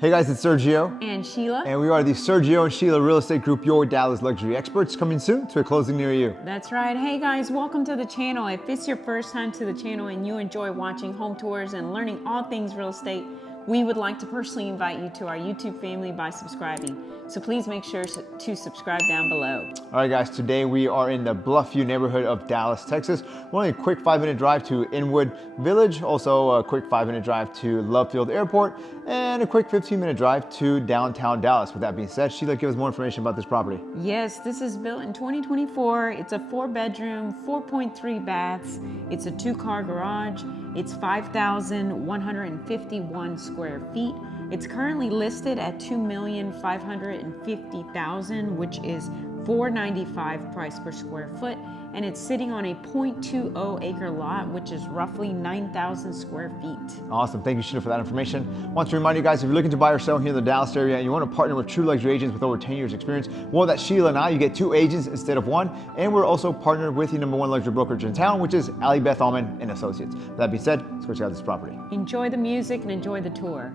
Hey guys, it's Sergio and Sheila, and we are the Sergio and Sheila Real Estate Group, your Dallas luxury experts, coming soon to a closing near you. That's right. Hey guys, welcome to the channel. If it's your first time to the channel and you enjoy watching home tours and learning all things real estate, we would like to personally invite you to our YouTube family by subscribing. So please make sure to subscribe down below. All right guys, today we are in the Bluffview neighborhood of Dallas, Texas. We're only a quick 5-minute drive to Inwood Village, also a quick 5-minute drive to Love Field Airport, and a quick 15-minute drive to downtown Dallas. With that being said, Sheila, give us more information about this property. Yes, this is built in 2024. It's a 4-bedroom, 4.3 baths. It's a 2-car garage. It's 5,151 square feet. It's currently listed at $2,550,000, which is $495 price per square foot, and it's sitting on a 0.20 acre lot, which is roughly 9,000 square feet. Awesome, thank you, Sheila, for that information. I want to remind you guys, if you're looking to buy or sell here in the Dallas area and you want to partner with true luxury agents with over 10 years experience, well, that's Sheila now. You get 2 agents instead of 1, and we're also partnered with the #1 luxury brokerage in town, which is Ali Beth Allman and Associates. With that being said, let's go check out this property. Enjoy the music and enjoy the tour.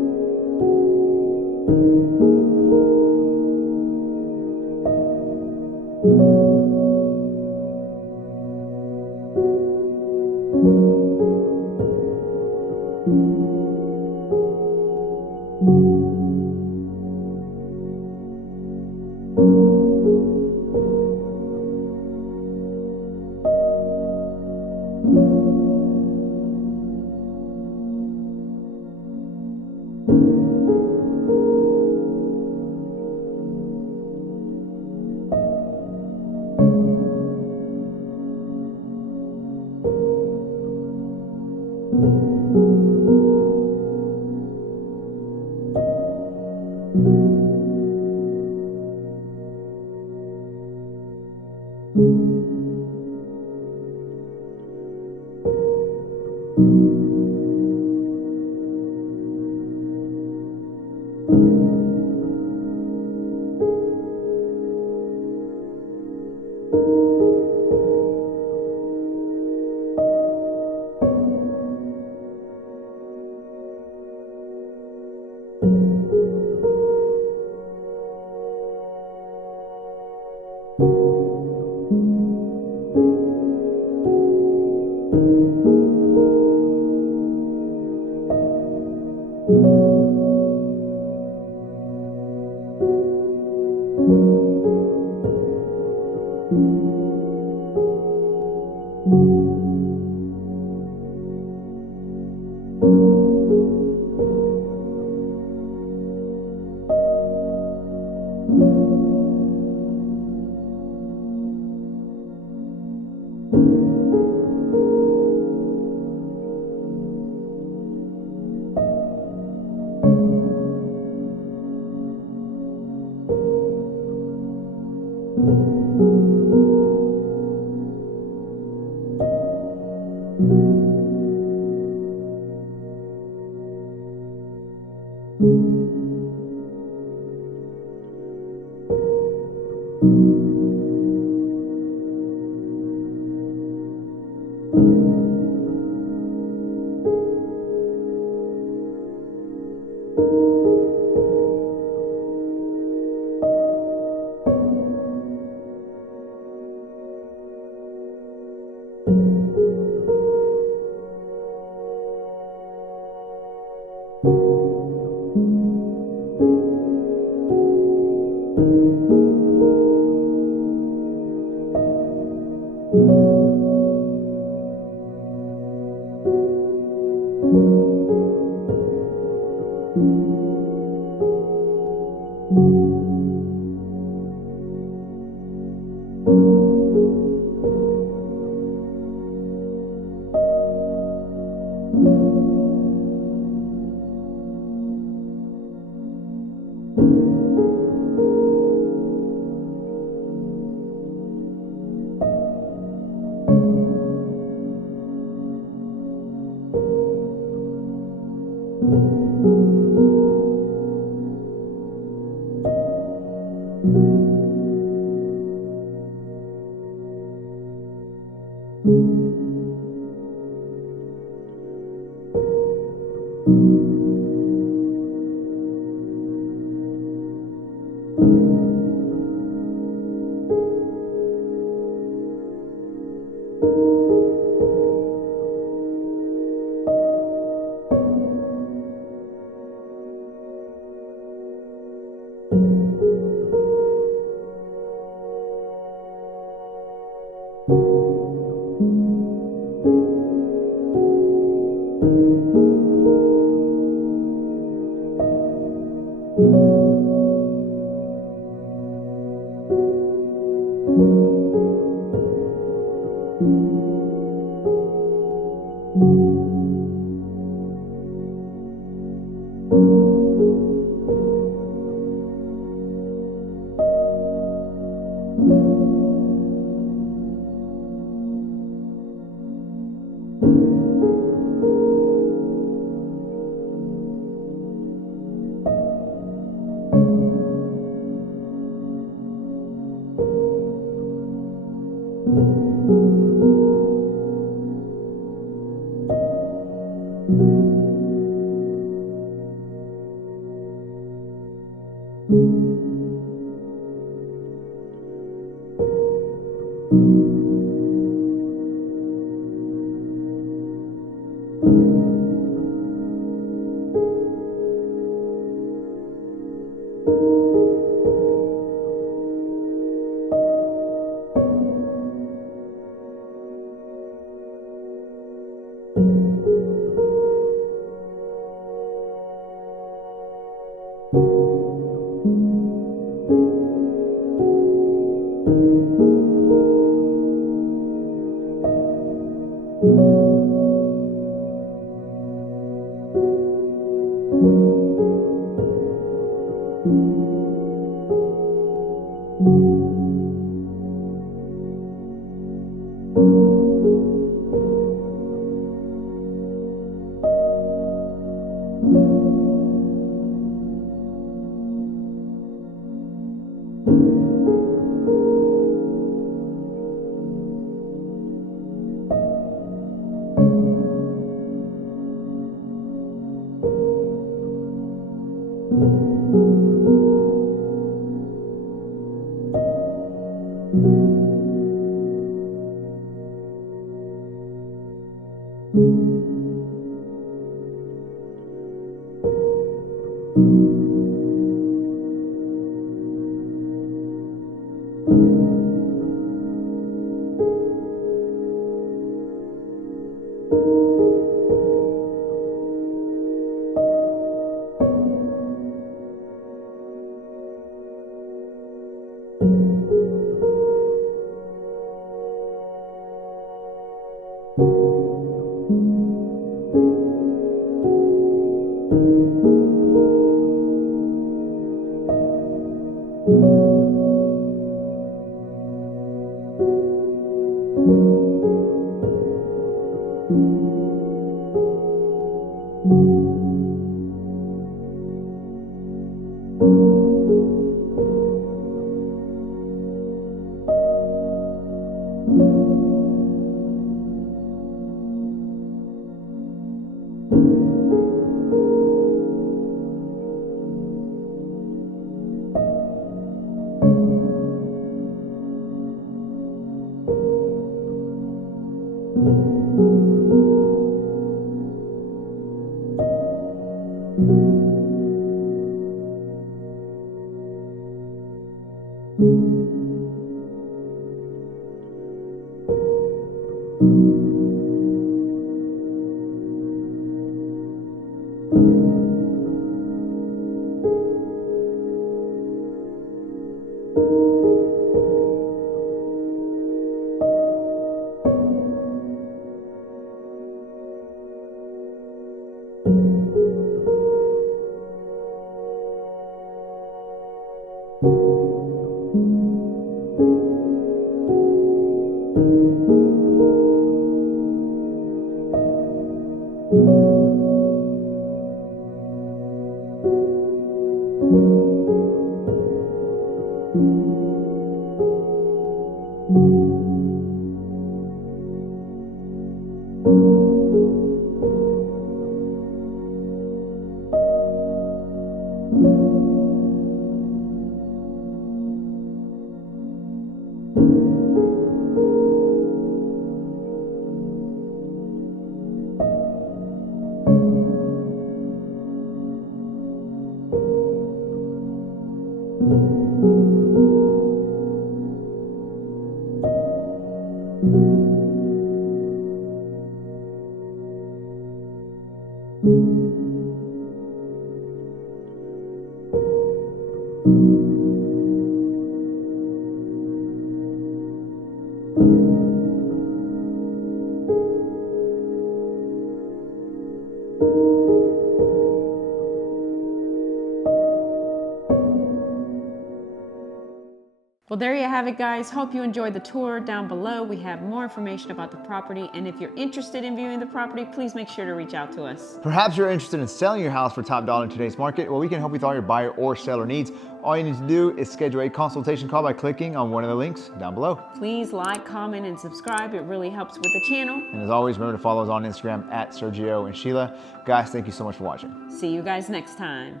Well, there you have it, guys. Hope you enjoyed the tour. Down below, we have more information about the property. And if you're interested in viewing the property, please make sure to reach out to us. Perhaps you're interested in selling your house for top dollar in today's market. Well, we can help you with all your buyer or seller needs. All you need to do is schedule a consultation call by clicking on one of the links down below. Please like, comment, and subscribe. It really helps with the channel. And as always, remember to follow us on Instagram at Sergio and Sheila. Guys, thank you so much for watching. See you guys next time.